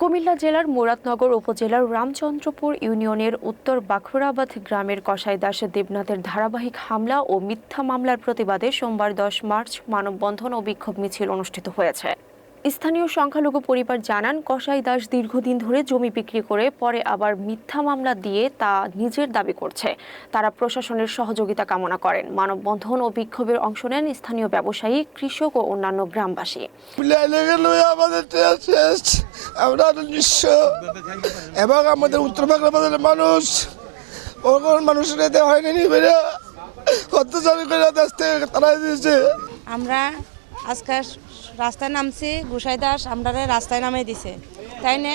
কুমিল্লা জেলার মুরাদনগর উপজেলার রামচন্দ্রপুর ইউনিয়নের উত্তর বাখুরাবাদ গ্রামের কসাইদাস দেবনাথের ধারাবাহিক হামলা ও মিথ্যা মামলার প্রতিবাদে সোমবার 10 মার্চ মানববন্ধন ও বিক্ষোভ মিছিল অনুষ্ঠিত হয়েছে। স্থানীয় সংখ্যালঘু পরিবার জানান, কসাই দাস দীর্ঘদিন ধরে জমি বিক্রি করে পরে আবার মিথ্যা মামলা দিয়ে তা নিজের দাবি করছে। তারা প্রশাসনের সহযোগিতা কামনা করেন। মানববন্ধন ও বিক্ষোভের অংশ নেন স্থানীয় ব্যবসায়ী, কৃষক ও অন্যান্য গ্রামবাসী। এবং আমাদের উত্তর বাংলাদেশের মানুষের হয়নি অত্যাচার করে দেশ থেকে তাড়াই দিয়েছে। আমরা আজকে রাস্তায় নামছি, গোসাই দাস আমরা রাস্তায় নামিয়ে দিছে, তাই না?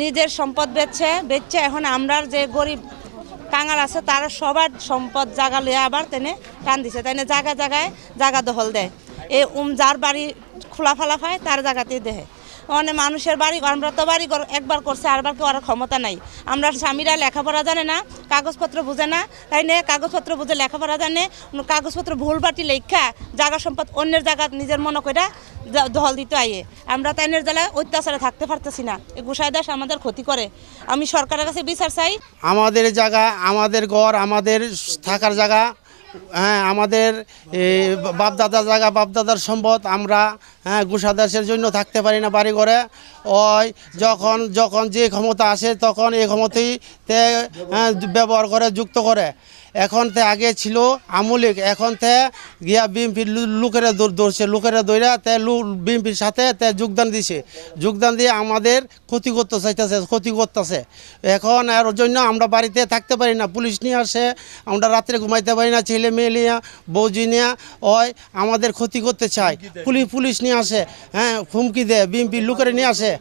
নিজের সম্পদ বেচছে এখন আমরা যে গরিব কাঙাল আছে তারা সবার সম্পদ জায়গা লিয়ে আবার তেনে টান দিছে, তাই না? জায়গায় জায়গায় জায়গা দখল দেয়। এই যার বাড়ি খোলা ফালা পায় তার জায়গাতেই দেয়। মানে মানুষের বাড়ি, আমরা তো বাড়ি একবার করছে, আরবার কেউ আর ক্ষমতা নাই। আমরা স্বামীরা লেখাপড়া জানে না, কাগজপত্র বুঝে না, তাই না? কাগজপত্র বুঝে লেখাপড়া জানে, কাগজপত্র ভুল বাটি লেখা জায়গা সম্পদ অন্যের জায়গা নিজের মনে করে দখল দিতে আইয়ে। আমরা তাইনের জ্বালায় অত্যাচারে থাকতে পারতেছি না। এই গোসাই দাস আমাদের ক্ষতি করে। আমি সরকারের কাছে বিচার চাই। আমাদের জায়গা, আমাদের ঘর, আমাদের থাকার জায়গা, হ্যাঁ, আমাদের বাপদাদার জায়গা, বাপদাদার সম্পদ, আমরা গোসাদাসের জন্য থাকতে পারি না বাড়ি ঘরে। ওই যখন যে ক্ষমতা আসে তখন এই ক্ষমতাই ব্যবহার করে, যুক্ত করে। এখন আগে ছিল আমলিক, এখন গিয়া বিএমপির লোকেরা ধরছে, লোকেরা ধরে বিএমপির সাথে যোগদান দিয়ে আমাদের ক্ষতি করতেছে। এখন এর জন্য আমরা বাড়িতে থাকতে পারি না, পুলিশ নিয়ে আসে, আমরা রাত্রে ঘুমাইতে পারি না, ছেলে মেয়ে নিয়ে, বৌজি নিয়ে ওই আমাদের ক্ষতি করতে চায়। পুলিশ নিয়ে আসে, হুমকি দেয়, বিএমপির লোকেরা নিয়ে আসে।